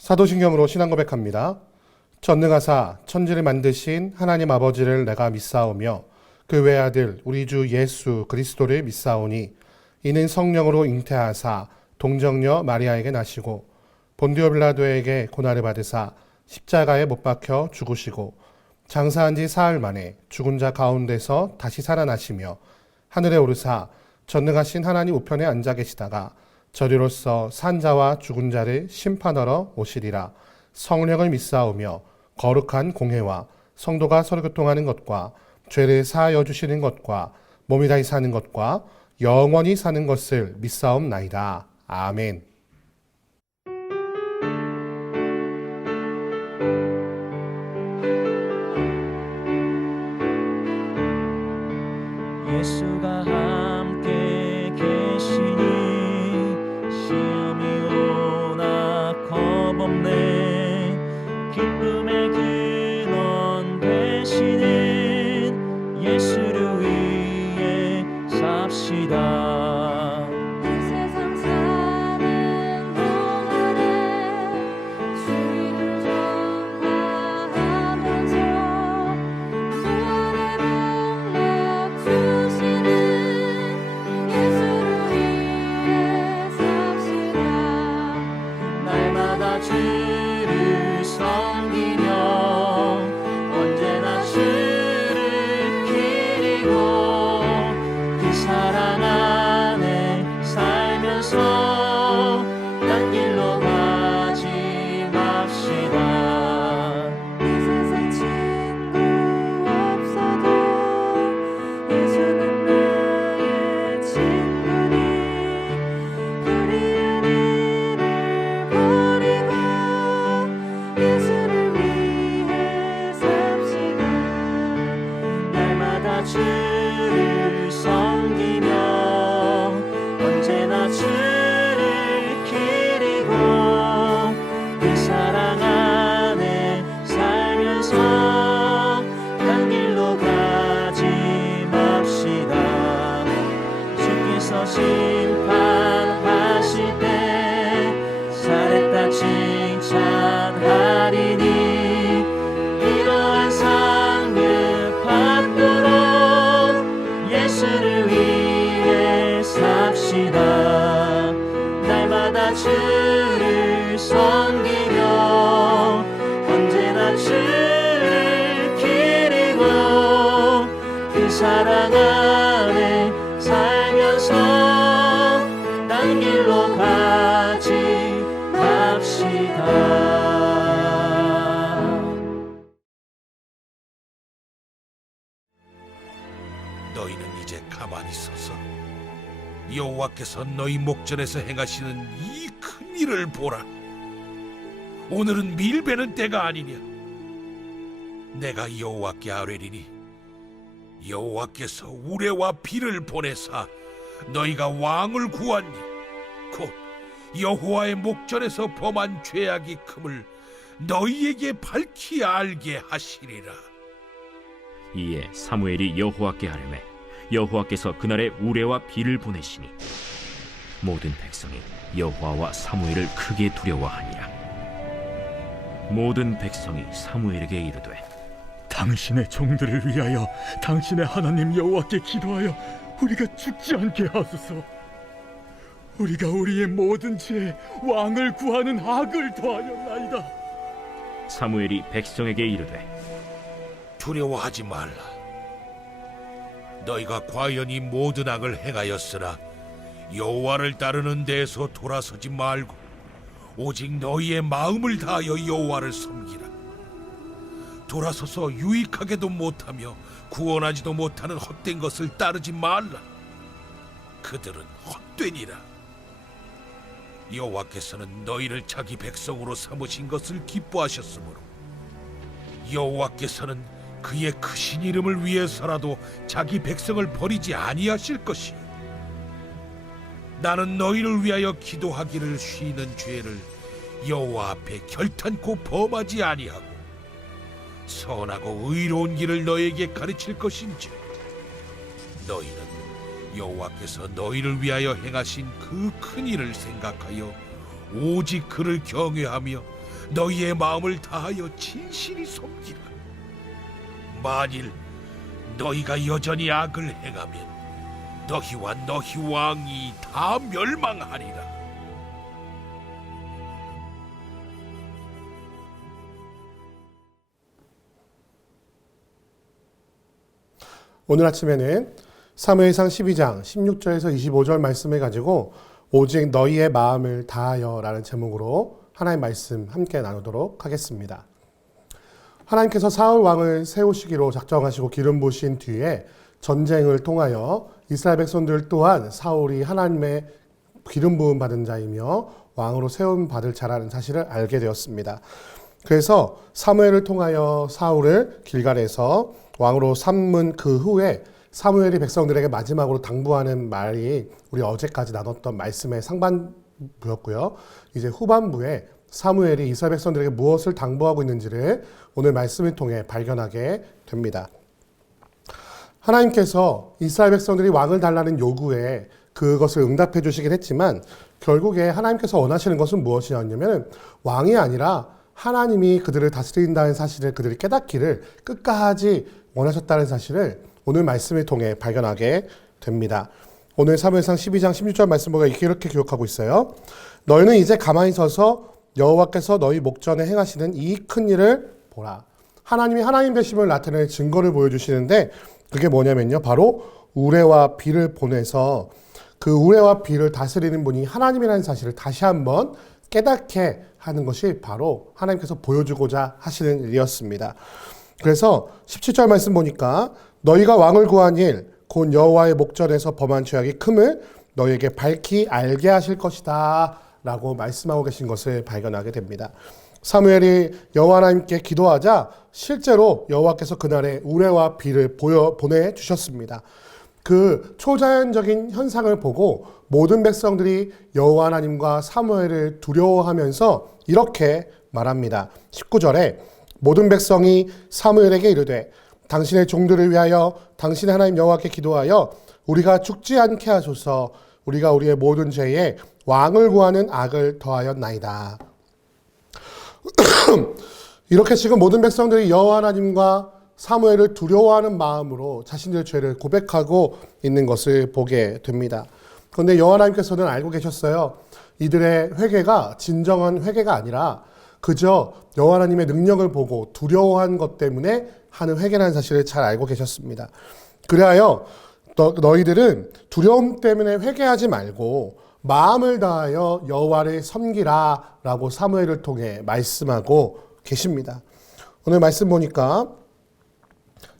사도신경으로 신앙 고백합니다. 전능하사 천지를 만드신 하나님 아버지를 내가 믿사오며 그 외아들 우리 주 예수 그리스도를 믿사오니 이는 성령으로 잉태하사 동정녀 마리아에게 나시고 본디오 빌라도에게 고난을 받으사 십자가에 못 박혀 죽으시고 장사한 지 사흘 만에 죽은 자 가운데서 다시 살아나시며 하늘에 오르사 전능하신 하나님 우편에 앉아 계시다가 저리로서 산자와 죽은 자를 심판하러 오시리라. 성령을 믿사오며 거룩한 공회와 성도가 서로 교통하는 것과 죄를 사하여 주시는 것과 몸이 다시 사는 것과 영원히 사는 것을 믿사옵나이다. 아멘. 예수가 함께 계시니 시험이 오나 겁없네. 기쁨의 근원 되시는 예수를 위해 삽시다. 이 세상 사는 동안에 주님을 전파하면서 구원의 복락 주시는 예수를 위해 삽시다. 날마다 주를 섬기며 언제나 주를 기리고 그 사랑 안에 살면서 딴 길로 가지 맙시다. 이 세상 친구 없어도 예수는 나의 친구니 불의한 일을 버리고 예수를 위해 삽시다. 날마다 주를 섬기며 언제나 주를 기리고 그 사랑 안에 살면서 딴 길로 가지 맙시다. 주께서 심판하실 때 잘했다 칭찬하리니 이러한 상급 받도록 예수를 위해 삽시다. 날마다 주를 섬기며 언제나 주를 기리고 그 사랑 안에 살면서 딴 길로 가지 맙시다. 너희는 이제 가만히 서서 여호와께서 너희 목전에서 행하시는 이 큰 일을 보라. 오늘은 밀베는 때가 아니냐. 내가 여호와께 아뢰리니 여호와께서 우레와 비를 보내사 너희가 왕을 구하니 곧 여호와의 목전에서 범한 죄악이 큼을 너희에게 밝히 알게 하시리라. 이에 사무엘이 여호와께 아뢰매 여호와께서 그날에 우레와 비를 보내시니 모든 백성이 여호와와 사무엘을 크게 두려워하니라. 모든 백성이 사무엘에게 이르되 당신의 종들을 위하여 당신의 하나님 여호와께 기도하여 우리가 죽지 않게 하소서. 우리가 우리의 모든 죄에 왕을 구하는 악을 더하였나이다. 사무엘이 백성에게 이르되 두려워하지 말라. 너희가 과연 이 모든 악을 행하였으나 여호와를 따르는 데에서 돌아서지 말고 오직 너희의 마음을 다하여 여호와를 섬기라. 돌아서서 유익하게도 못하며 구원하지도 못하는 헛된 것을 따르지 말라. 그들은 헛되니라. 여호와께서는 너희를 자기 백성으로 삼으신 것을 기뻐하셨으므로 여호와께서는 그의 크신 이름을 위해서라도 자기 백성을 버리지 아니하실 것이요 나는 너희를 위하여 기도하기를 쉬는 죄를 여호와 앞에 결탄코 범하지 아니하고 선하고 의로운 길을 너희에게 가르칠 것인지 너희는 여호와께서 너희를 위하여 행하신 그 큰 일을 생각하여 오직 그를 경외하며 너희의 마음을 다하여 진실이 섬기라. 만일 너희가 여전히 악을 행하면 너희와 너희 왕이 다 멸망하리라. 오늘 아침에는 사무엘상 12장 16절에서 25절 말씀을 가지고 오직 너희의 마음을 다하여 라는 제목으로 하나님의 말씀 함께 나누도록 하겠습니다. 하나님께서 사울 왕을 세우시기로 작정하시고 기름 부으신 뒤에 전쟁을 통하여 이스라엘 백성들 또한 사울이 하나님의 기름 부음 받은 자이며 왕으로 세움 받을 자라는 사실을 알게 되었습니다. 그래서 사무엘을 통하여 사울을 길갈에서 왕으로 삼은 그 후에 사무엘이 백성들에게 마지막으로 당부하는 말이 우리 어제까지 나눴던 말씀의 상반부였고요. 이제 후반부에 사무엘이 이스라엘 백성들에게 무엇을 당부하고 있는지를 오늘 말씀을 통해 발견하게 됩니다. 하나님께서 이스라엘 백성들이 왕을 달라는 요구에 그것을 응답해 주시긴 했지만 결국에 하나님께서 원하시는 것은 무엇이었냐면 왕이 아니라 하나님이 그들을 다스린다는 사실을 그들이 깨닫기를 끝까지 원하셨다는 사실을 오늘 말씀을 통해 발견하게 됩니다. 오늘 사무엘상 12장 16절 말씀 보면 이렇게 기록하고 있어요. 너희는 이제 가만히 서서 여호와께서 너희 목전에 행하시는 이 큰 일을 보라. 하나님이 하나님 되심을 나타내는 증거를 보여주시는데 그게 뭐냐면요. 바로 우레와 비를 보내서 그 우레와 비를 다스리는 분이 하나님이라는 사실을 다시 한번 깨닫게 하는 것이 바로 하나님께서 보여주고자 하시는 일이었습니다. 그래서 17절 말씀 보니까 너희가 왕을 구한 일, 곧 여호와의 목전에서 범한 죄악이 큼을 너희에게 밝히 알게 하실 것이다 라고 말씀하고 계신 것을 발견하게 됩니다. 사무엘이 여호와 하나님께 기도하자 실제로 여호와께서 그날에 우레와 비를 보내주셨습니다. 그 초자연적인 현상을 보고 모든 백성들이 여호와 하나님과 사무엘을 두려워하면서 이렇게 말합니다. 19절에 모든 백성이 사무엘에게 이르되 당신의 종들을 위하여 당신의 하나님 여호와께 기도하여 우리가 죽지 않게 하소서. 우리가 우리의 모든 죄에 왕을 구하는 악을 더하였나이다. 이렇게 지금 모든 백성들이 여호와 하나님과 사무엘을 두려워하는 마음으로 자신들의 죄를 고백하고 있는 것을 보게 됩니다. 그런데 여호와 하나님께서는 알고 계셨어요. 이들의 회개가 진정한 회개가 아니라 그저 여호와 하나님의 능력을 보고 두려워한 것 때문에 하는 회개라는 사실을 잘 알고 계셨습니다. 그리하여 너희들은 두려움 때문에 회개하지 말고 마음을 다하여 여호와를 섬기라 라고 사무엘을 통해 말씀하고 계십니다. 오늘 말씀 보니까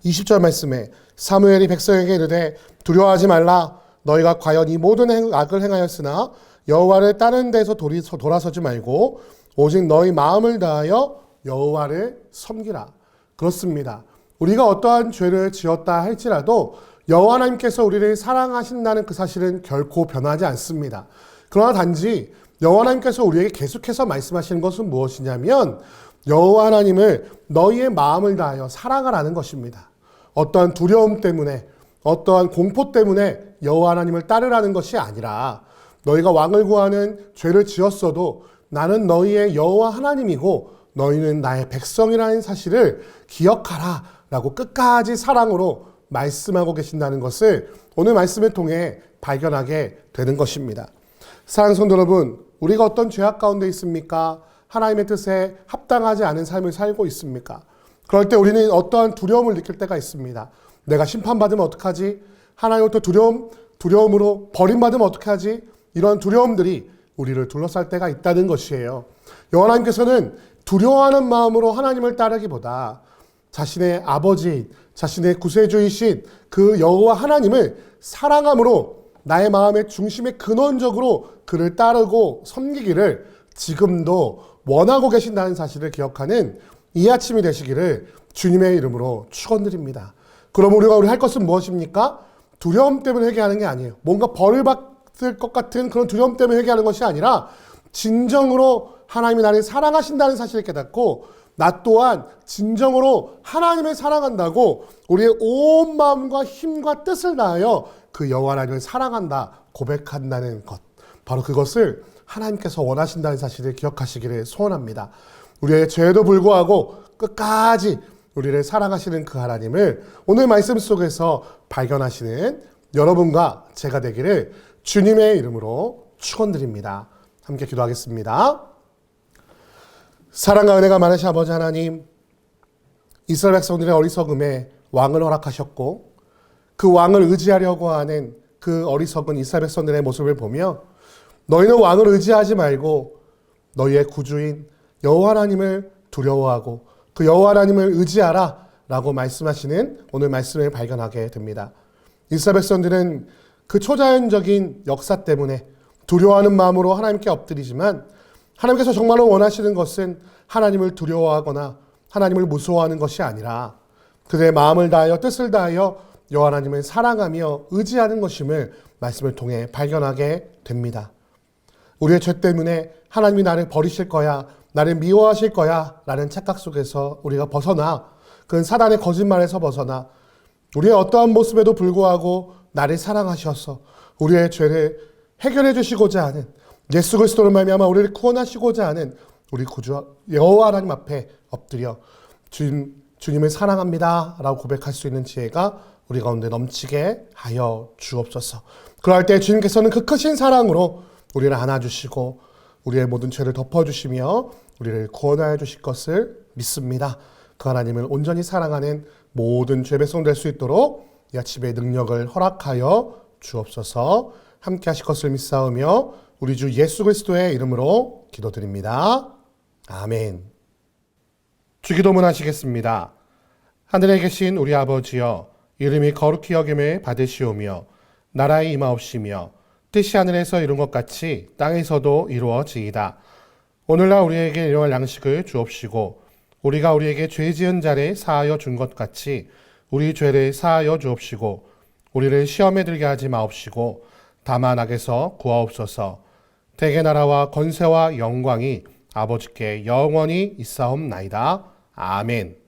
20절 말씀에 사무엘이 백성에게 이르되 두려워하지 말라. 너희가 과연 이 모든 악을 행하였으나 여호와를 다른 데서 돌아서지 말고 오직 너희 마음을 다하여 여호와를 섬기라. 그렇습니다. 우리가 어떠한 죄를 지었다 할지라도 여호와 하나님께서 우리를 사랑하신다는 그 사실은 결코 변하지 않습니다. 그러나 단지 여호와 하나님께서 우리에게 계속해서 말씀하시는 것은 무엇이냐면 여호와 하나님을 너희의 마음을 다하여 사랑하라는 것입니다. 어떠한 두려움 때문에 어떠한 공포 때문에 여호와 하나님을 따르라는 것이 아니라 너희가 왕을 구하는 죄를 지었어도 나는 너희의 여호와 하나님이고 너희는 나의 백성이라는 사실을 기억하라 라고 끝까지 사랑으로 말씀하고 계신다는 것을 오늘 말씀을 통해 발견하게 되는 것입니다. 사랑하는 성도 여러분, 우리가 어떤 죄악 가운데 있습니까? 하나님의 뜻에 합당하지 않은 삶을 살고 있습니까? 그럴 때 우리는 어떠한 두려움을 느낄 때가 있습니다. 내가 심판받으면 어떡하지? 하나님부터 두려움으로 버림받으면 어떡하지? 이런 두려움들이 우리를 둘러쌀 때가 있다는 것이에요. 여호와 하나님께서는 두려워하는 마음으로 하나님을 따르기보다 자신의 아버지, 자신의 구세주이신 그 여호와 하나님을 사랑함으로 나의 마음의 중심에 근원적으로 그를 따르고 섬기기를 지금도 원하고 계신다는 사실을 기억하는 이 아침이 되시기를 주님의 이름으로 축원드립니다. 그럼 우리가 할 것은 무엇입니까? 두려움 때문에 회개하는 게 아니에요. 뭔가 벌을 받을 것 같은 그런 두려움 때문에 회개하는 것이 아니라 진정으로 하나님이 나를 사랑하신다는 사실을 깨닫고 나 또한 진정으로 하나님을 사랑한다고 우리의 온 마음과 힘과 뜻을 다하여 그 여호와 하나님을 사랑한다 고백한다는 것, 바로 그것을 하나님께서 원하신다는 사실을 기억하시기를 소원합니다. 우리의 죄에도 불구하고 끝까지 우리를 사랑하시는 그 하나님을 오늘 말씀 속에서 발견하시는 여러분과 제가 되기를 주님의 이름으로 축원드립니다. 함께 기도하겠습니다. 사랑과 은혜가 많으신 아버지 하나님, 이스라엘 백성들의 어리석음에 왕을 허락하셨고 그 왕을 의지하려고 하는 그 어리석은 이스라엘 백성들의 모습을 보며 너희는 왕을 의지하지 말고 너희의 구주인 여호와 하나님을 두려워하고 그 여호와 하나님을 의지하라 라고 말씀하시는 오늘 말씀을 발견하게 됩니다. 이스라엘 백성들은 그 초자연적인 역사 때문에 두려워하는 마음으로 하나님께 엎드리지만 하나님께서 정말로 원하시는 것은 하나님을 두려워하거나 하나님을 무서워하는 것이 아니라 그들의 마음을 다하여 뜻을 다하여 여호와 하나님을 사랑하며 의지하는 것임을 말씀을 통해 발견하게 됩니다. 우리의 죄 때문에 하나님이 나를 버리실 거야, 나를 미워하실 거야 라는 착각 속에서 우리가 벗어나 그 사단의 거짓말에서 벗어나 우리의 어떠한 모습에도 불구하고 나를 사랑하셔서 우리의 죄를 해결해 주시고자 하는 예수 그리스도를 말미암아 우리를 구원하시고자 하는 우리 구주 여호와 하나님 앞에 엎드려 주님을 사랑합니다 라고 고백할 수 있는 지혜가 우리 가운데 넘치게 하여 주옵소서. 그럴 때 주님께서는 그 크신 사랑으로 우리를 안아주시고 우리의 모든 죄를 덮어주시며 우리를 구원하여 주실 것을 믿습니다. 그 하나님을 온전히 사랑하는 모든 죄 백성 될 수 있도록 이 아침에 능력을 허락하여 주옵소서. 함께 하실 것을 믿사오며 우리 주 예수 그리스도의 이름으로 기도드립니다. 아멘. 주기도문 하시겠습니다. 하늘에 계신 우리 아버지여, 이름이 거룩히 여김을 받으시오며 나라의 임하옵시며 뜻이 하늘에서 이룬 것 같이 땅에서도 이루어지이다. 오늘날 우리에게 일용할 양식을 주옵시고 우리가 우리에게 죄 지은 자를 사하여 준 것 같이 우리 죄를 사하여 주옵시고 우리를 시험에 들게 하지 마옵시고 다만 악에서 구하옵소서. 대개 나라와 권세와 영광이 아버지께 영원히 있사옵나이다. 아멘.